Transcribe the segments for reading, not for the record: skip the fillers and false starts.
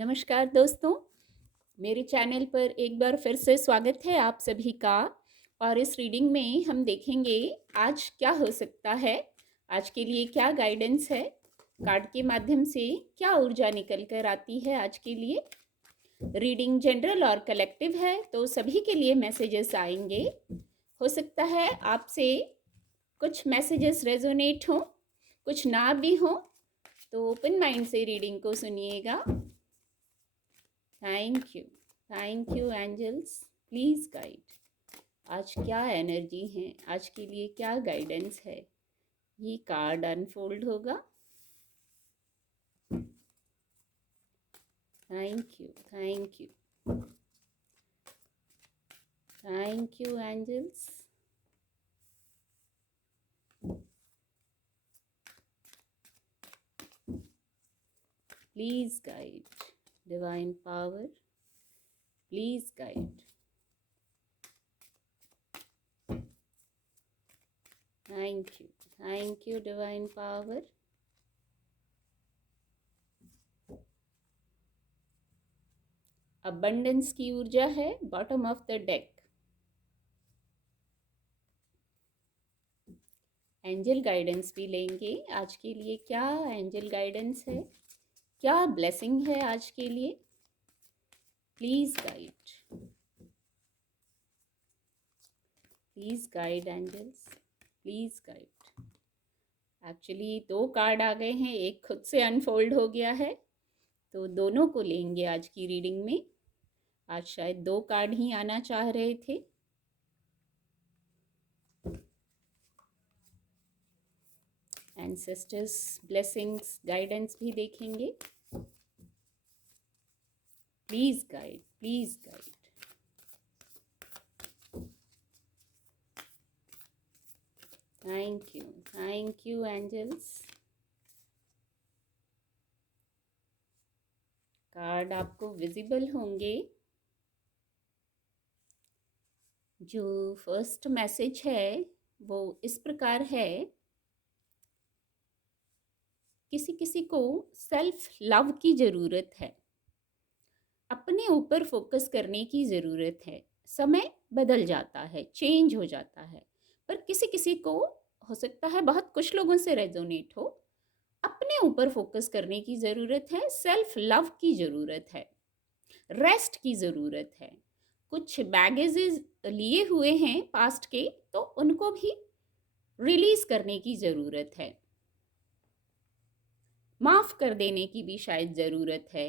नमस्कार दोस्तों, मेरे चैनल पर एक बार फिर से स्वागत है आप सभी का। और इस रीडिंग में हम देखेंगे आज क्या हो सकता है, आज के लिए क्या गाइडेंस है, कार्ड के माध्यम से क्या ऊर्जा निकल कर आती है आज के लिए। रीडिंग जनरल और कलेक्टिव है तो सभी के लिए मैसेजेस आएंगे। हो सकता है आपसे कुछ मैसेजेस रेजोनेट हो, कुछ ना भी हो, तो ओपन माइंड से रीडिंग को सुनिएगा। Thank you angels, please guide. आज क्या एनर्जी है, आज के लिए क्या गाइडेंस है, ये कार्ड अनफोल्ड होगा। Thank you thank you angels. Please guide, divine power, please guide. Thank you divine power. Abundance की ऊर्जा है bottom of the deck. Angel guidance भी लेंगे आज के लिए। क्या एंजल गाइडेंस है, क्या ब्लेसिंग है आज के लिए, please guide angels, please guide. Actually दो कार्ड आ गए हैं, एक खुद से अनफोल्ड हो गया है, तो दोनों को लेंगे आज की रीडिंग में। आज शायद दो कार्ड ही आना चाह रहे थे। एंसेस्टर्स ब्लेसिंग्स गाइडेंस भी देखेंगे। Please guide, please guide. Thank you angels. Card आपको विजिबल होंगे। जो फर्स्ट मैसेज है वो इस प्रकार है, किसी किसी को सेल्फ लव की ज़रूरत है, अपने ऊपर फोकस करने की ज़रूरत है। समय बदल जाता है, चेंज हो जाता है, पर किसी किसी को हो सकता है, बहुत कुछ लोगों से रेजोनेट हो, अपने ऊपर फोकस करने की ज़रूरत है, सेल्फ लव की ज़रूरत है, रेस्ट की ज़रूरत है। कुछ बैगेजेस लिए हुए हैं पास्ट के, तो उनको भी रिलीज करने की ज़रूरत है, माफ़ कर देने की भी शायद ज़रूरत है,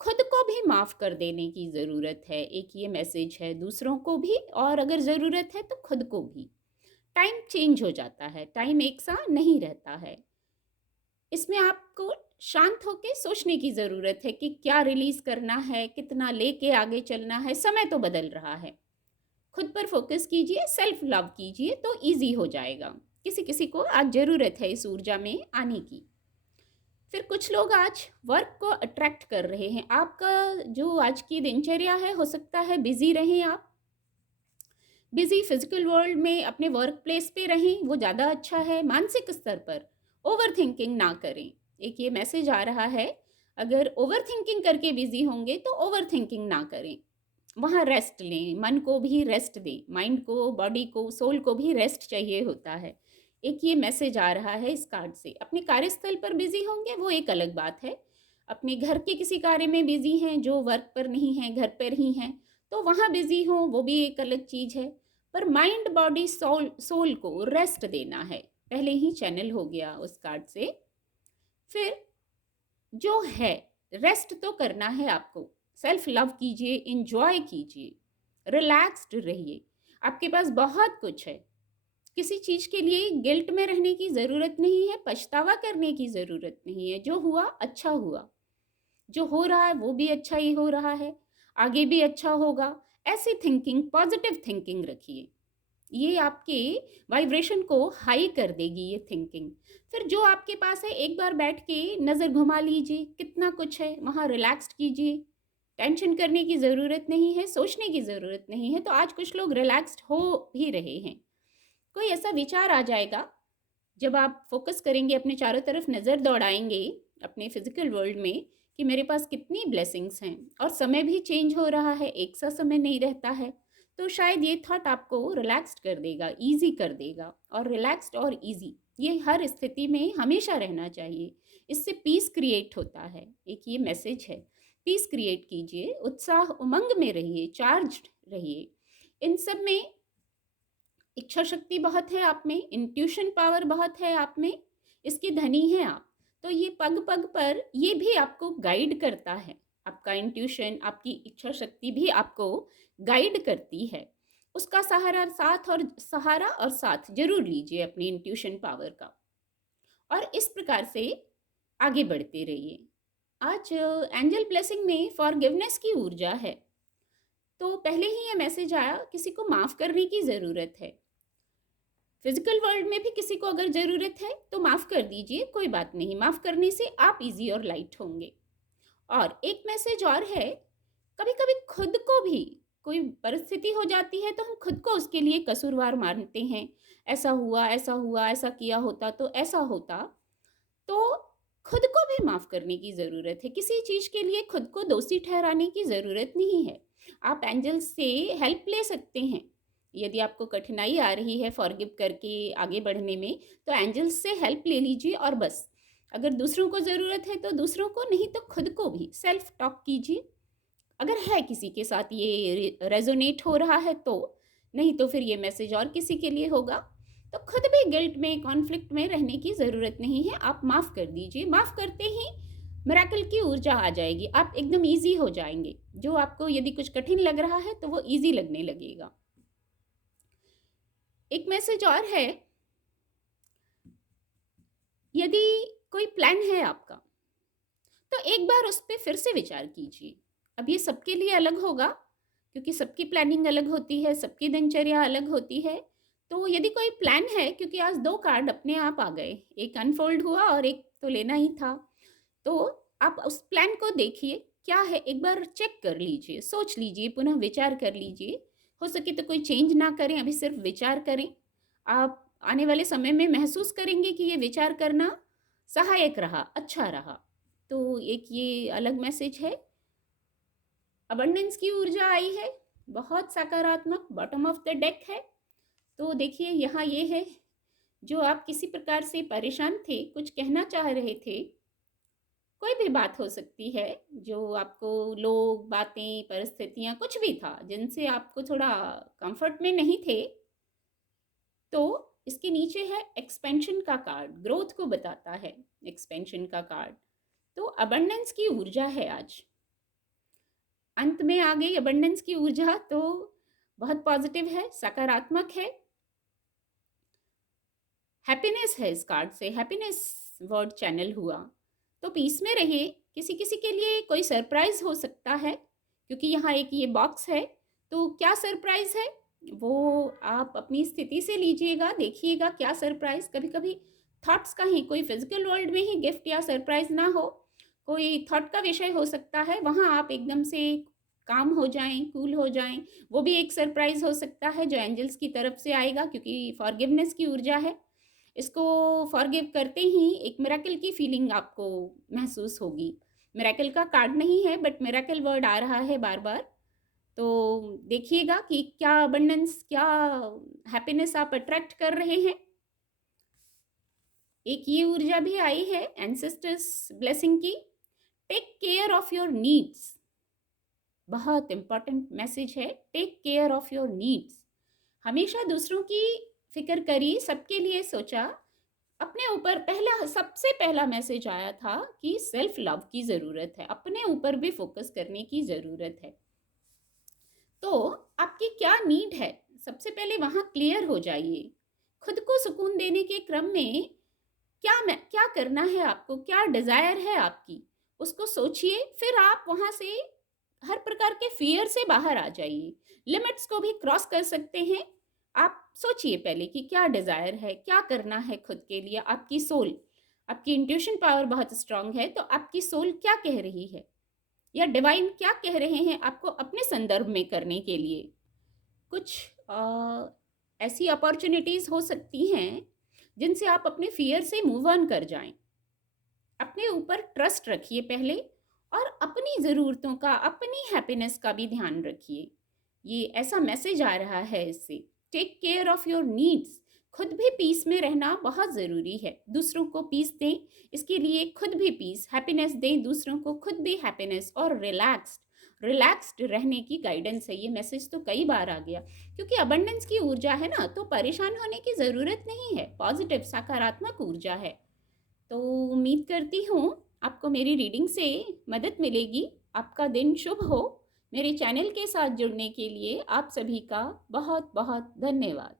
खुद को भी माफ़ कर देने की ज़रूरत है। एक ये मैसेज है, दूसरों को भी, और अगर ज़रूरत है तो खुद को भी। टाइम चेंज हो जाता है, टाइम एक सा नहीं रहता है। इसमें आपको शांत होकर सोचने की ज़रूरत है कि क्या रिलीज़ करना है, कितना लेके आगे चलना है। समय तो बदल रहा है, खुद पर फोकस कीजिए, सेल्फ लव कीजिए तो इजी हो जाएगा। किसी किसी को आज ज़रूरत है इस ऊर्जा में आने की। फिर कुछ लोग आज वर्क को अट्रैक्ट कर रहे हैं। आपका जो आज की दिनचर्या है, हो सकता है बिजी रहें आप, बिजी फिजिकल वर्ल्ड में अपने वर्क प्लेस पे रहें, वो ज़्यादा अच्छा है। मानसिक स्तर पर ओवर थिंकिंग ना करें। एक ये मैसेज आ रहा है, अगर ओवर थिंकिंग करके बिजी होंगे तो ओवर थिंकिंग ना करें, वहाँ रेस्ट लें, मन को भी रेस्ट दें, माइंड को, बॉडी को, सोल को भी रेस्ट चाहिए होता है। एक ये मैसेज आ रहा है इस कार्ड से। अपने कार्यस्थल पर बिजी होंगे वो एक अलग बात है, अपने घर के किसी कार्य में बिजी हैं, जो वर्क पर नहीं हैं, घर पर ही हैं, तो वहाँ बिजी हों, वो भी एक अलग चीज़ है। पर माइंड, बॉडी, सोल को रेस्ट देना है, पहले ही चैनल हो गया उस कार्ड से। फिर जो है, रेस्ट तो करना है आपको, सेल्फ लव कीजिए, इंजॉय कीजिए, रिलैक्स्ड रहिए। आपके पास बहुत कुछ है, किसी चीज़ के लिए गिल्ट में रहने की ज़रूरत नहीं है, पछतावा करने की ज़रूरत नहीं है। जो हुआ अच्छा हुआ, जो हो रहा है वो भी अच्छा ही हो रहा है, आगे भी अच्छा होगा। ऐसी थिंकिंग, पॉजिटिव थिंकिंग रखिए, ये आपके वाइब्रेशन को हाई कर देगी ये थिंकिंग। फिर जो आपके पास है, एक बार बैठ के नज़र घुमा लीजिए, कितना कुछ है वहाँ, रिलैक्स्ड कीजिए। टेंशन करने की ज़रूरत नहीं है, सोचने की ज़रूरत नहीं है। तो आज कुछ लोग रिलैक्स्ड हो भी रहे हैं। कोई ऐसा विचार आ जाएगा, जब आप फोकस करेंगे, अपने चारों तरफ नज़र दौड़ाएंगे अपने फिजिकल वर्ल्ड में, कि मेरे पास कितनी ब्लेसिंग्स हैं और समय भी चेंज हो रहा है, एक सा समय नहीं रहता है। तो शायद ये थॉट आपको रिलैक्स्ड कर देगा, ईज़ी कर देगा। और रिलैक्स्ड और ईज़ी ये हर स्थिति में हमेशा रहना चाहिए। इससे पीस क्रिएट होता है। एक ये मैसेज है, पीस क्रिएट कीजिए, उत्साह उमंग में रहिए, चार्ज्ड रहिए। इन सब में इच्छा शक्ति बहुत है आप में, इंट्यूशन पावर बहुत है आप में, इसकी धनी हैं आप। तो ये पग पग पर ये भी आपको गाइड करता है। आपका इंट्यूशन, आपकी इच्छा शक्ति भी आपको गाइड करती है। उसका सहारा और साथ जरूर लीजिए अपनी इंट्यूशन पावर का, और इस प्रकार से आगे बढ़ते रहिए। आज एंजल ब्लेसिंग में फॉरगिवनेस की ऊर्जा है। तो पहले ही ये मैसेज आया, किसी को माफ़ करने की ज़रूरत है। फिजिकल वर्ल्ड में भी किसी को अगर ज़रूरत है तो माफ़ कर दीजिए, कोई बात नहीं। माफ़ करने से आप इजी और लाइट होंगे। और एक मैसेज और है, कभी कभी खुद को भी कोई परिस्थिति हो जाती है तो हम खुद को उसके लिए कसूरवार मानते हैं। ऐसा हुआ, ऐसा हुआ, ऐसा किया होता तो ऐसा होता। तो खुद को भी माफ़ करने की ज़रूरत है। किसी चीज़ के लिए खुद को दोषी ठहराने की ज़रूरत नहीं है। आप एंजल से हेल्प ले सकते हैं। यदि आपको कठिनाई आ रही है फॉरगिव करके आगे बढ़ने में, तो एंजल्स से हेल्प ले लीजिए और बस। अगर दूसरों को ज़रूरत है तो दूसरों को, नहीं तो खुद को भी सेल्फ टॉक कीजिए। अगर है किसी के साथ ये रेजोनेट हो रहा है तो, नहीं तो फिर ये मैसेज और किसी के लिए होगा। तो खुद भी गिल्ट में, कॉन्फ्लिक्ट में रहने की ज़रूरत नहीं है। आप माफ़ कर दीजिए। माफ़ करते ही मिरेकल की ऊर्जा आ जाएगी। आप एकदम ईजी हो जाएंगे। जो आपको यदि कुछ कठिन लग रहा है तो वो ईजी लगने लगेगा। एक मैसेज और है, यदि कोई प्लान है आपका तो एक बार उस पर फिर से विचार कीजिए। अब ये सबके लिए अलग होगा, क्योंकि सबकी प्लानिंग अलग होती है, सबकी दिनचर्या अलग होती है। तो यदि कोई प्लान है, क्योंकि आज 2 कार्ड अपने आप आ गए, एक अनफोल्ड हुआ और एक तो लेना ही था। तो आप उस प्लान को देखिए, क्या है एक बार चेक कर लीजिए, सोच लीजिए, पुनः विचार कर लीजिए। हो सके तो कोई चेंज ना करें, अभी सिर्फ विचार करें। आप आने वाले समय में महसूस करेंगे कि ये विचार करना सहायक रहा, अच्छा रहा। तो एक ये अलग मैसेज है। अबंडेंस की ऊर्जा आई है, बहुत सकारात्मक, बॉटम ऑफ द डेक है। तो देखिए यहाँ ये है, जो आप किसी प्रकार से परेशान थे, कुछ कहना चाह रहे थे, कोई भी बात हो सकती है, जो आपको लोग, बातें, परिस्थितियाँ कुछ भी था जिनसे आपको थोड़ा कंफर्ट में नहीं थे, तो इसके नीचे है एक्सपेंशन का कार्ड, ग्रोथ को बताता है एक्सपेंशन का कार्ड। तो अबंडेंस की ऊर्जा है आज, अंत में आ गई अबंडेंस की ऊर्जा। तो बहुत पॉजिटिव है, सकारात्मक है, हैप्पीनेस है। इस कार्ड से हैप्पीनेस वर्ड चैनल हुआ। तो पीस में रहिए। किसी किसी के लिए कोई सरप्राइज हो सकता है, क्योंकि यहाँ एक ये बॉक्स है। तो क्या सरप्राइज है वो आप अपनी स्थिति से लीजिएगा, देखिएगा क्या सरप्राइज। कभी कभी थॉट्स का ही, कोई फिजिकल वर्ल्ड में ही गिफ्ट या सरप्राइज ना हो, कोई थॉट का विषय हो सकता है, वहाँ आप एकदम से काम हो जाएं, कूल हो जाएं। वो भी एक सरप्राइज हो सकता है जो एंजल्स की तरफ से आएगा, क्योंकि फॉरगिवनेस की ऊर्जा है। इसको फॉरगिव करते ही एक मिरेकल की फीलिंग आपको महसूस होगी। मिरेकल का कार्ड नहीं है, बट मिरेकल वर्ड आ रहा है बार बार। तो देखिएगा कि क्या अबंडेंस, क्या हैप्पीनेस आप अट्रैक्ट कर रहे हैं। एक ये ऊर्जा भी आई है एंसेस्टर्स ब्लेसिंग की, take care of your needs. बहुत इंपॉर्टेंट मैसेज है, take care of your needs. हमेशा दूसरों की फिक्र करी, सबके लिए सोचा। अपने ऊपर पहला, सबसे पहला मैसेज आया था कि सेल्फ लव की ज़रूरत है, अपने ऊपर भी फोकस करने की ज़रूरत है। तो आपकी क्या नीड है, सबसे पहले वहाँ क्लियर हो जाइए। खुद को सुकून देने के क्रम में क्या करना है आपको, क्या डिज़ायर है आपकी, उसको सोचिए। फिर आप वहाँ से हर प्रकार के फियर से बाहर आ जाइए। लिमिट्स को भी क्रॉस कर सकते हैं। आप सोचिए पहले कि क्या डिज़ायर है, क्या करना है खुद के लिए। आपकी सोल, आपकी इंट्यूशन पावर बहुत स्ट्रांग है, तो आपकी सोल क्या कह रही है, या डिवाइन क्या कह रहे हैं आपको अपने संदर्भ में करने के लिए। कुछ ऐसी अपॉर्चुनिटीज़ हो सकती हैं जिनसे आप अपने फियर से मूव ऑन कर जाएं। अपने ऊपर ट्रस्ट रखिए पहले, और अपनी ज़रूरतों का, अपनी हैप्पीनेस का भी ध्यान रखिए। ये ऐसा मैसेज आ रहा है इससे। Take care of your needs. खुद भी पीस में रहना बहुत ज़रूरी है। दूसरों को पीस दें, इसके लिए खुद भी पीस, हैप्पीनेस दें, दूसरों को खुद भी हैप्पीनेस और रिलैक्स्ड रहने की गाइडेंस है। ये मैसेज तो कई बार आ गया, क्योंकि अबंडेंस की ऊर्जा है ना, तो परेशान होने की ज़रूरत नहीं है। पॉजिटिव सकारात्मक ऊर्जा है। तो उम्मीद करती हूँ आपको मेरी रीडिंग से मदद मिलेगी। आपका दिन शुभ हो। मेरे चैनल के साथ जुड़ने के लिए आप सभी का बहुत बहुत धन्यवाद।